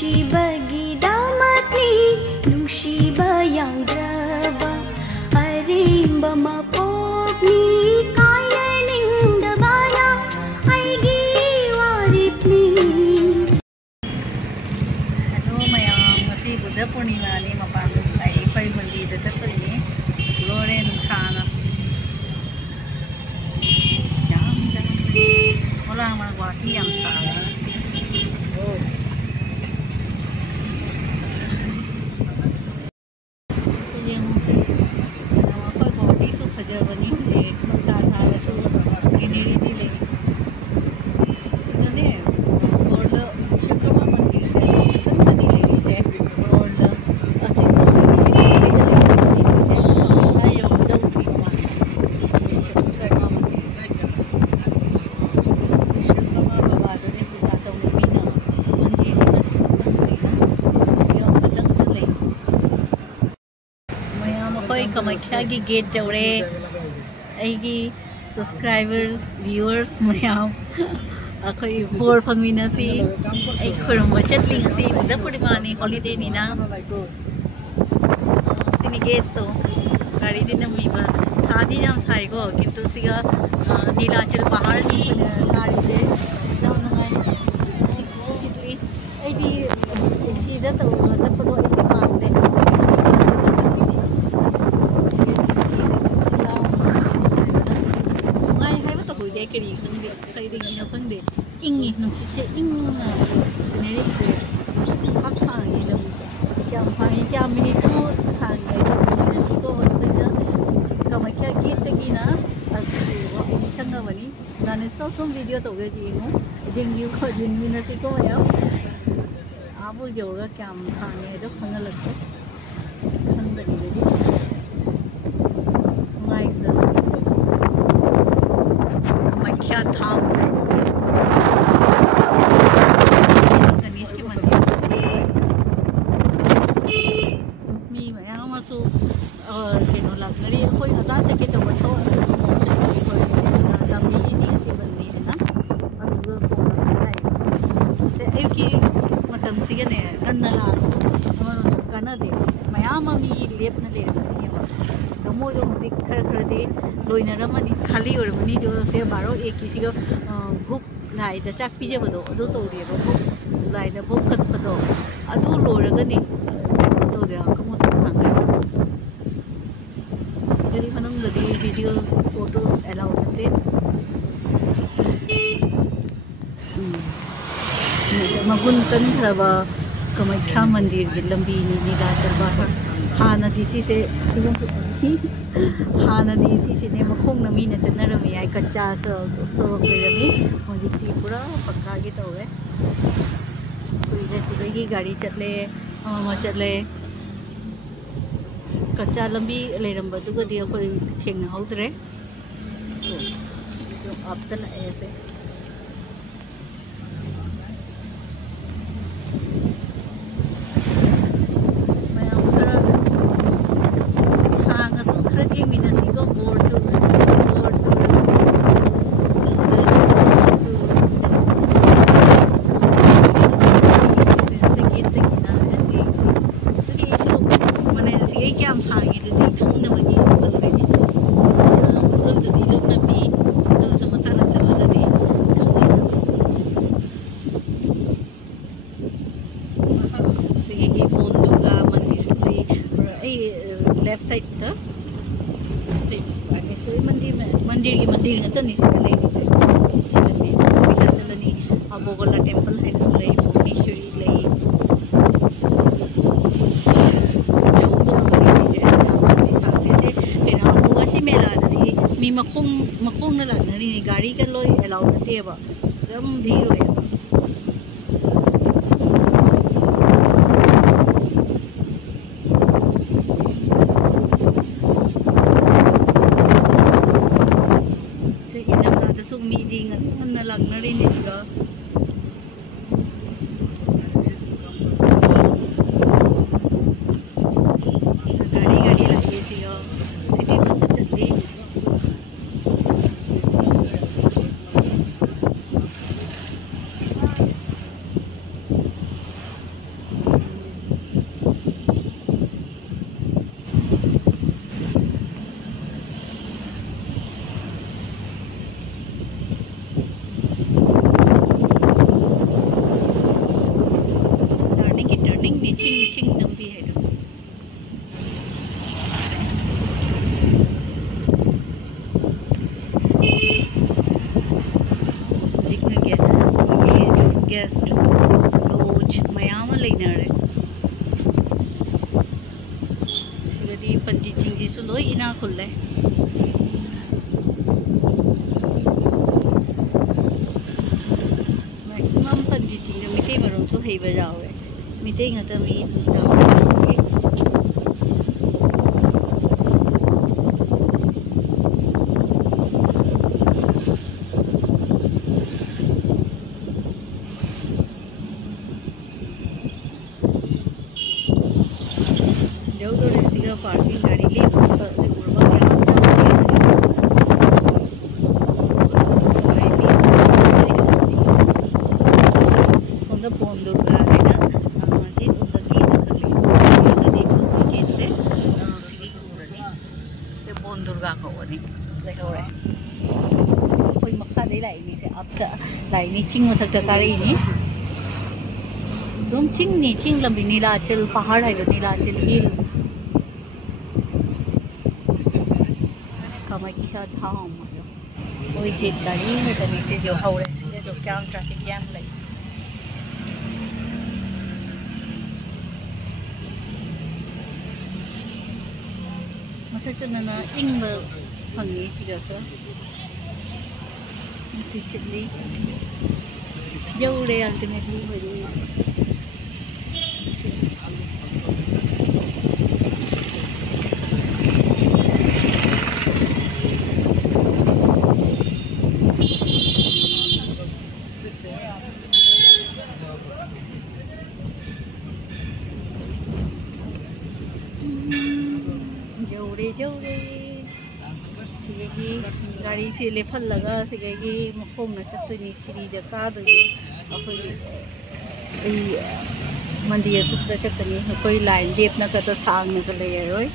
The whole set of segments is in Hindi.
ꯅꯨꯡꯁꯤꯕꯒꯤꯗꯃꯛꯅꯤ ꯅꯨꯡꯁꯤꯕ ꯌꯥꯎꯗ꯭ꯔꯕ ꯑꯔꯦꯝꯕ ꯃꯄꯣꯛꯅꯤ ꯀꯥꯏꯅꯅꯤꯡꯗꯕꯅ ꯑꯩꯒꯤ ꯋꯥꯔꯦꯞꯅꯤ. Hello mayam, ngasi Buddha Purnima ni mapan ay pai mandi da chattoyni lore nuksana jam wala man wati yam sala yang nama koi body su fajabani le nusa thala su greenery ni le sigane gold shikrama mandir se tani le se gold achit se se ayo dal krima shikrama mandir shikrama baba do ne puja to ne bina mandir na se padang le mayam koi Kamakhya gi gate jawre aigi subscribers viewers mayam akhoi bor phangmina si ai khoram chatling si Buddha Purnima ni holiday ni na sini gate to gari din mi ba chadi jam sai go kintu siga Nilachal pahar ni gari de na ngai sitli ai di sida to chapdo ai maan de ngai hai ba to hui de kari khang de kai ding na khang de ing ni nung si che ing na scenery se hap sang ni lo kyam sang ni kyam minute tu sang ni lo ni si ko da Kamakhya gate ta gi na asi wa ni chang na bani na ne so some video to ge ji no jing yu ko jing ni na si ko ya abu yo ga kyam sang ni do khang na lag khang da ni de like the Kamakhya town Ganesh के मंदिर मी मयाम मासु केनो लाभनरी कोई अदा चके तो बठो कोई लंबी नि से बन्नी है ना अदुगो को लाइ ते एकी मतम सिगने गन्नला कना दे मयाम मी लेपन ले दमो जो मुझे खर खर दे लोइनरमनी खाली ओरबनी जो से 12 1 किसिगो भूख लाइ द चाक पिजेबदो अदो तौरेबो लाइ द भूख कटपदो अदो लोरगनी तौरे कमो थांगे गरी मनंग लदी वीडियो फोटोस अलाउ करते मगुन कनखरबा Kamakhya मंदिर की लंबी नीलाचल पहाड़ हाना दिसी से हाना दिसी से ने मखोंग नमी न चनरमी आई कच्चा सो रमी होजिती पूरा पक्का की तो है कोई की गाड़ी चले चले कच्चा लंबी लेरंबदुगदी कोई थेंग हौद्रे जो अब तक ऐसे लेफ्ट साइड था मंदिर की मंदिर नतनी से ले से चलनी चलनी अबोगला टेंपल है सुले भुवनेश्वरी ले मी मखोंग न लानरी गाड़ी का लोई अलाउ नतेबा एकदम भीड़ होय लगनरी निसगा गाड़ी लाइए सिटी बस चलती गेस्ट लॉज मयाम लेनरे सिगदी पंडित चिंगी सुलो इना खुले मैक्सिमम पंडित चिंग मिटे मरों सो है बजावे मिटे ngata mi पार्किंग गाड़ी ले बोंदुर्गा है ना मस्जिद उदगी से सिगी कुरनी से बोंदुर्गा को वनी देखो रे कोई मक्का दे लाइनी से अब लाइनी चिंग मथक तकारी नी तुम चिंग लंबी नीलाचल पहाड़ है नीलाचल हिल कामाख्या धाम वही जेट गाड़ी में तनी से जो हावड़े से जो क्या ट्रैफिक जैम लगी मतलब ना इंग फंगी सिगा तो सिचली जौड़े अल्टीमेटली वही जौरे गाड़ी से लेफल लगा सिगेगी मखोम न चतुनी सिरी जका दोगे अखोई मंदिर तुकदा चकनी कोई लाइन देप न कत सांग न ले रोय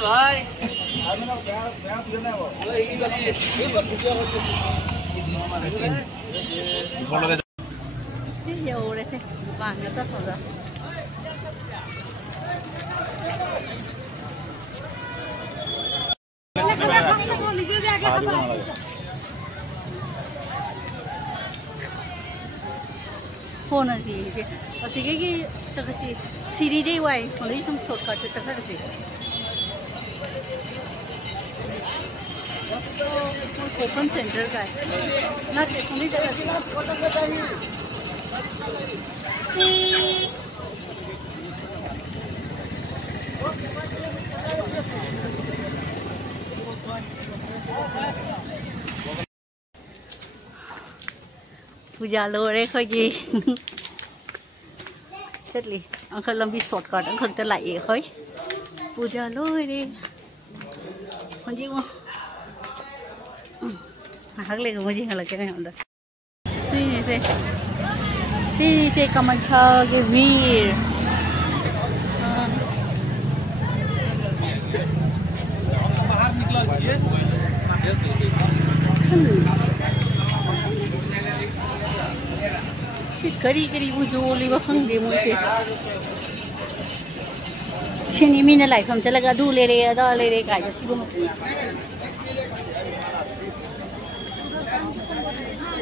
भाई जौरे से दुकान का सौदा फोन असिगे चकची सिरी दे वाई फोन सम शॉर्टकट चकरसे ओपन सेंटर का है ना सुनी जगह पूजा लोरे खोजी चटली अंकल लंबी शॉर्टकट अंकल तो लाइए खोई पूजा लोरे खोजी वो हक लेके मुझे हलके नहीं होता सीने से कामाख्या के वीर करी बुझो लेबा खंगे मुझे छेनी मीना लाइफम चलगा दू ले रे अदा ले रे गाय सिगो मछली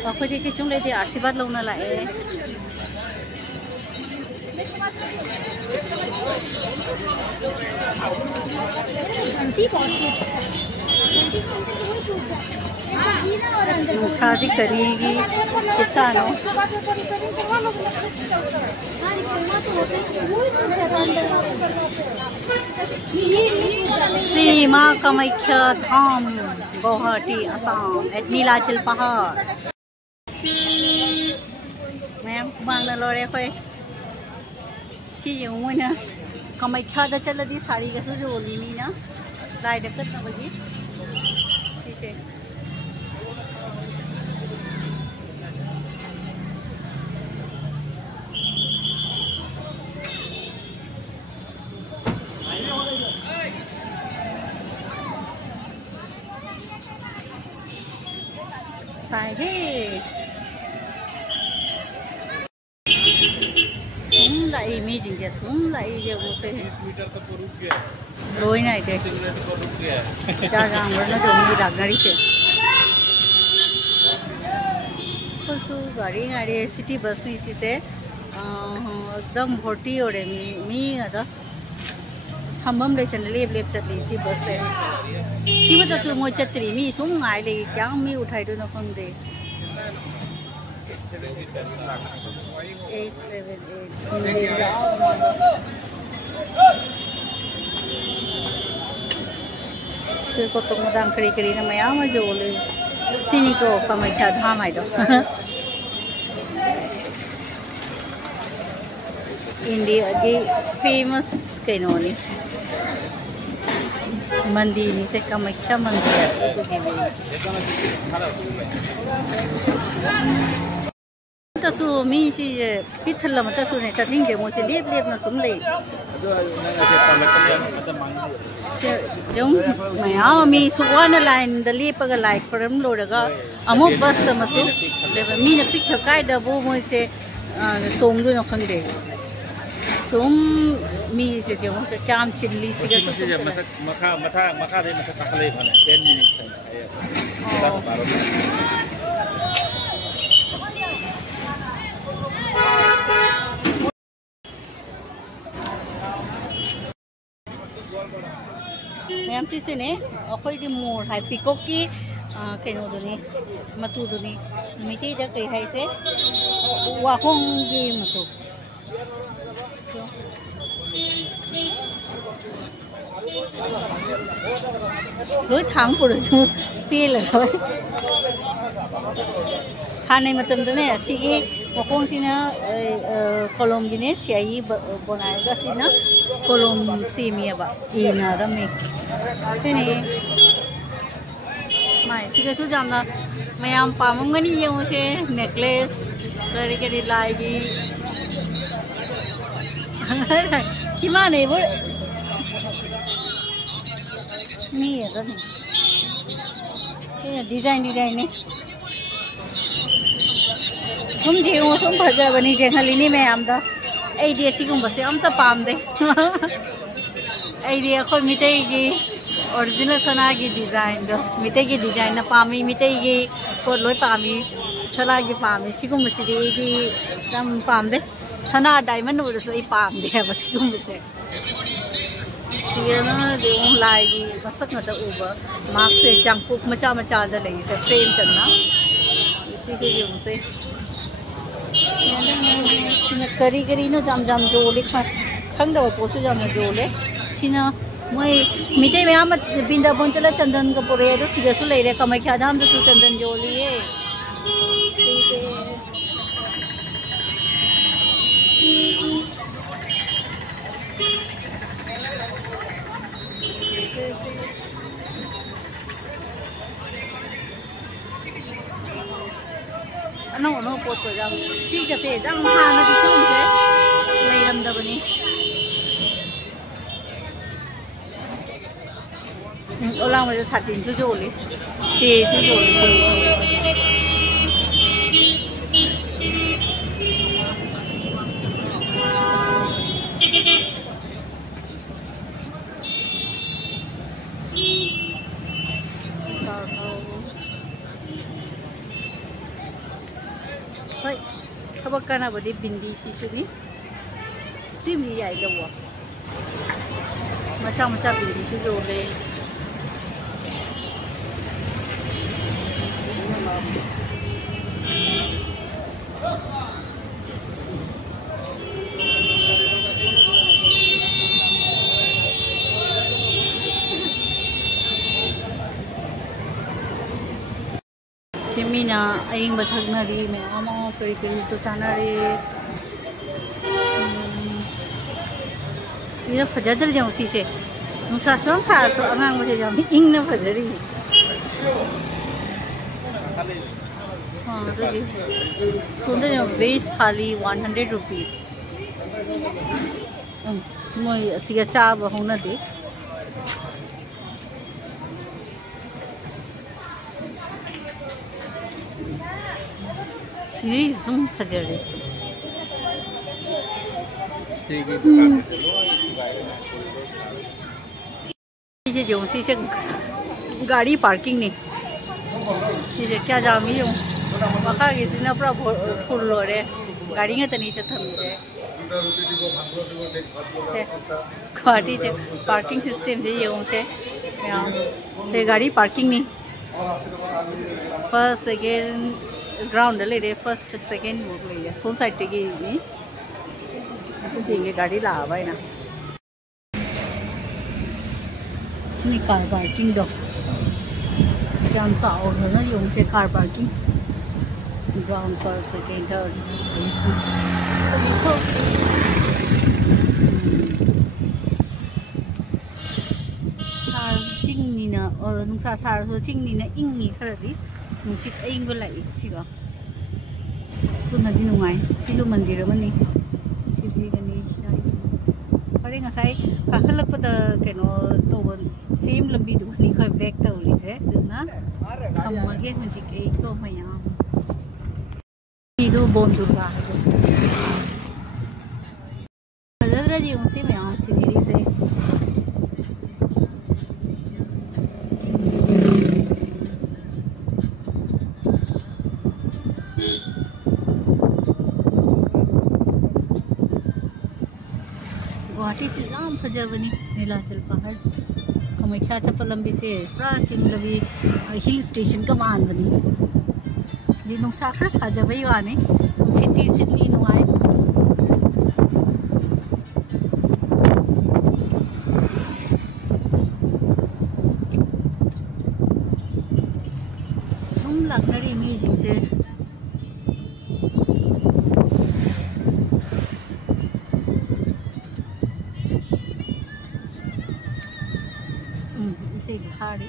अखोई के चुंग लेते आशीर्वाद लौना लाए शादी करेगी किसानों श्री माँ कामाख्या धाम गुवाहाटी असम एट नीलाचल पहाड़ मैम बांगला लोरे कोई चीज़ हुई ना कामाख्या दा चला दी साड़ी का सुजो ली मी ना लाइट कट ना बगी शीशे साइडे सुम लाई मी जिंगे सुम लाई ये वो से 20 मीटर तक वो रुक गया लोई नहीं थे मीटर तक रुक गया क्या जानवर ना जो मी गाड़ी से कसु गाड़ी सिटी बस इसी से एकदम भर्ती हो रहे मी अदा थम्बम ले चल लेप चली सी बस से सी में तो मोई चतरी मी सुम आए ले क्या मी उठाई दो ना कौन दे คือก็ตรงดังคลีๆนะไม่เอามาโยเลยที่นี่ก็ทำไมจะทำไม่ได้อินเดียकी फेमस कहीं नहीं मंदिर नहीं से कामाख्या मंदिर है तो के भी तसु मी सी पिथल म तसु ने तथिंग के मोसे लेप न सुम ले जों मया मी सुवान लाइन द लेपग लाइक फरम लोडगा अमो बस त मसु मी न पिक काय द बो मोसे तोम दु न खंदे सुम मी से जो से काम चिल्ली सिगा तो मखा दे मखा तकले भने 10 मिनट छै मैम सी से ने अखोई दी मोर हाई पिकॉक की केनो दुनी मतु दुनी मिटी द कई हाई से वाहोंग की मतु cứ tháng của được pi là thôi hà này mà tầm tới này sĩ một con thì nó colom gì nè sĩ ấy bọn này cái gì nó colom xì mía vậy in là đó mình thế này mày thì cái số jam là mày am pa mong cái gì không chứ necklace cái đi lại gì khi mà này bữa mi है तो ये डिजाइन ने सुम जी वो सुम भजा बनी जेखली नहीं मैं आमदा आइडिया सिगुम बसे हम तो पाम दे आइडिया को मिटे की ओरिजिनल सना की डिजाइन दो मिटे की डिजाइन ना पामी मिटे की को लोई पामी सना की पामी सिगुम बसे दी हम पाम दे सना डायमंड वो तो पाम दे बस सिगुम बसे ना जो लाएगी मसक न तो ऊपर मार्क्स से जंपुक मचा दे लगी से फ्रेम चलना इसी से जो से करी ना जम जो लिखा खंग दो पोचु जम जो ले सीना मैं मिटे में हम बिंदा बोन चला चंदन का पूरे तो सीधे सु ले रे कामाख्या धाम तो चंदन जो लिए nó bột của rằng chi cà phê rằng hà nó thì xuống thế lấy làm đâu b니 ô lang bây giờ sạch tiền số rồi thì số rồi थबक करना बड़ी बिंदी सिसुनी सिमली आई दो मचा मचा बिंदी सुजो ले Mina aying basag na rin may amo kari so sana rin sila fajar jam usi se nusa swam sa so angang mo jam ing na fajar rin हाँ तो ये सुंदर जब वेज थाली 100 रुपीस मैं सिया चा बहुना दे सीरी सुम फजरे ये जो से गाड़ी पार्किंग ने ये क्या जाम ही मखा की पूरा फुल हो रहे गाड़ी तो नहीं थमी गुवाहाटी से पार्किंग सिस्टम से ये गाड़ी पार्किंग नहीं फर्स्ट सेकेंड ग्राउंड ले फर्स्ट सेकेंड ले सोन साइड की गाड़ी लावा है ना कार पार्किंग दो क्या चावना यूं से car parking ground first second third चिंगनीना और नुंसा सारसो चिंगनीना इंगी खरदी नुंसित अइंग लाई सिगो तुनदी नुंगाई सिजु मंदिर अमनी सिजि गणेश अरे ngasai kahalakpada keno tobon same lambi du ni khoi back tawli se duna thammage hunji ke ko mayam idu bondurga adra ji unse mayam siri se Guwahati से जाम फजबनी नीलाचल पहाड़ कामाख्या चप्पल लंबी से प्राचीन लंबी हिल स्टेशन का मान बनी जी नुसा खर साजबई वाने सिटी सिटी नुआए सुम लगनरी इमेजिंग से साड़ी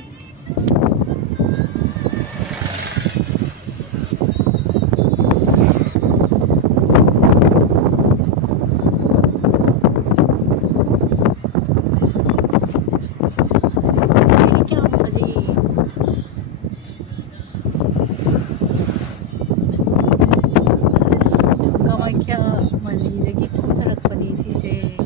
कामाख्या मंदिर की खूब तरफ बनी थी से